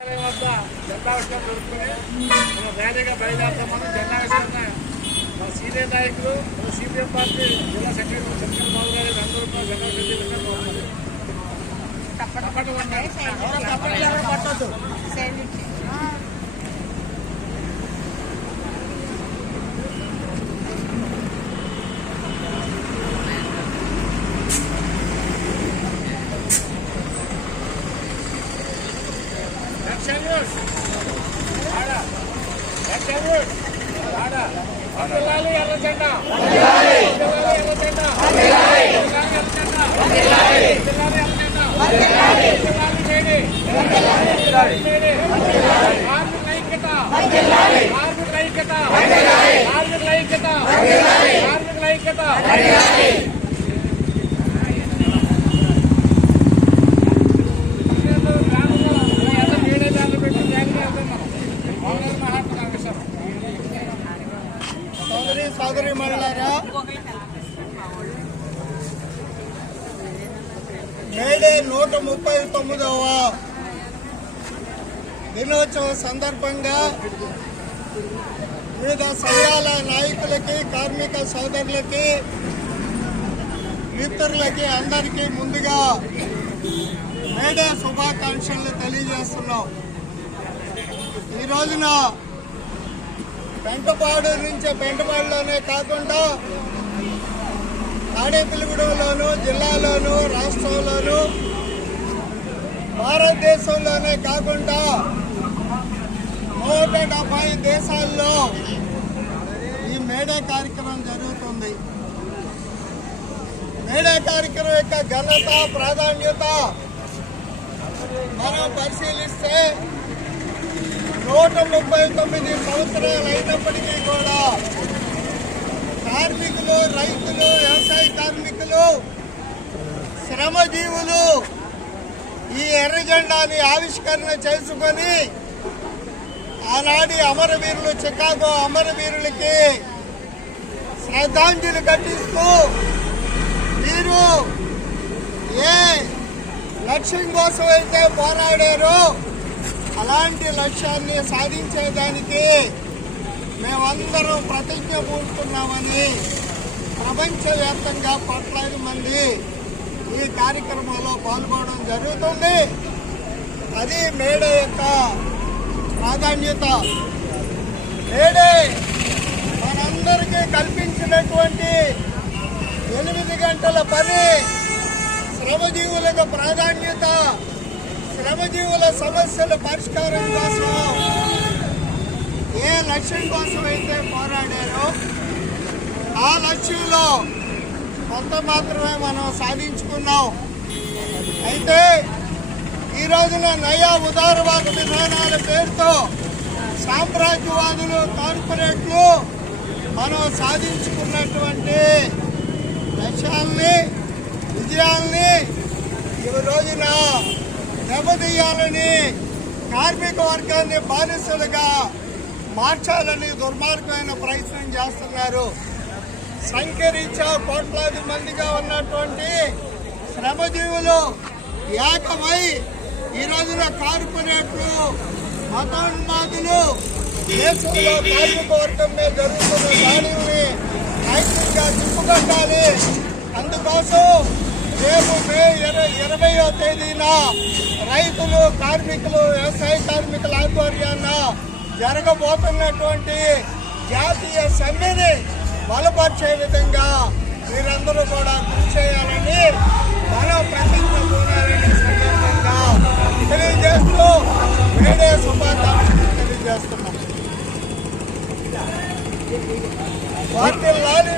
జెండా విషయం జరుగుతుంది. మనం ర్యాలీగా బయలుదేరుతామని జెండా విషయంగా మా సీనియర్ నాయకులు మన సిపిఎం పార్టీ జిల్లా సెక్రటరీ చంద్రబాబు గారు అందరూ జెండా పట్టద్దు. సోదరి మహిళారా, మేడే 139వ దినోత్సవ సందర్భంగా వివిధ సంఘాల నాయకులకి, కార్మిక సోదరులకి, మిత్రులకి అందరికీ ముందుగా మేడే శుభాకాంక్షలు తెలియజేస్తున్నాం. ఈ రోజున పెంటపాడులోనే కాకుండా తాడేపల్లిగూడెంలోను, జిల్లాలోను, రాష్ట్రంలోను, భారతదేశంలోనే కాకుండా 170 దేశాల్లో ఈ మేడే కార్యక్రమం జరుగుతుంది. మేడే కార్యక్రమం యొక్క ఘనత, ప్రాధాన్యత మనం పరిశీలిస్తే 139 సంవత్సరాలు అయినప్పటికీ కూడా కార్మికులు, రైతులు, వ్యవసాయ కార్మికులు, శ్రమజీవులు ఈ ఎర్ర జెండాని ఆవిష్కరణ చేసుకొని ఆనాటి అమరవీరులు, చికాగో అమరవీరులకి శ్రద్ధాంజలి ఘటిస్తూ వీరు ఏ లక్ష్యం కోసం అయితే పోరాడారో అలాంటి లక్ష్యాన్ని సాధించేదానికి మేమందరం ప్రతిజ్ఞ పూడుతున్నామని ప్రపంచవ్యాప్తంగా కోట్లాది మంది ఈ కార్యక్రమంలో పాల్గొనడం జరుగుతుంది. అది మేడే యొక్క ప్రాధాన్యత. మేడే మనందరికీ కల్పించినటువంటి 8 గంటల పని, శ్రమజీవులకు ప్రాధాన్యత, శ్రమజీవుల సమస్యల పరిష్కారం కోసం ఏ లక్ష్యం కోసం అయితే పోరాడారో ఆ లక్ష్యంలో కొంత మాత్రమే మనం సాధించుకున్నాం. అయితే ఈ రోజున నయా ఉదారవాద విధానాల పేరుతో సామ్రాజ్యవాదులు, కార్పొరేట్లు మనం సాధించుకున్నటువంటి లక్ష్యాల్ని, విజయాల్ని ఈ రోజున దెబ్బతీయాలని, కార్మిక వర్గాన్ని బానిసలుగా మార్చాలని దుర్మార్గమైన ప్రయత్నం చేస్తున్నారు. సంఖ్యరీత్యా కోట్లాది మందిగా ఉన్నటువంటి శ్రమజీవులు ఏకమై ఈ రోజున కార్పొరేట్లు, మతోన్మాదులు దేశంలో కార్మిక వర్గం మీద జరుగుతున్న దాడుల్ని ఐక్యంగా తిప్పుకొట్టాలి. అందుకోసం రేపు మే 20వ తేదీన రైతులు, కార్మికులు, వ్యవసాయ కార్మికుల ఆధ్వర్యాన జరగబోతున్నటువంటి జాతీయ సమ్మెని బలపరిచే విధంగా మీరందరూ కూడా కృషి చేయాలని, మనం ప్రతిజ్ఞ పూనాలని సందర్భంగా తెలియజేస్తూ మేడే శుభాకాంక్షలు తెలియజేస్తున్నాం. వార్తల్లాలి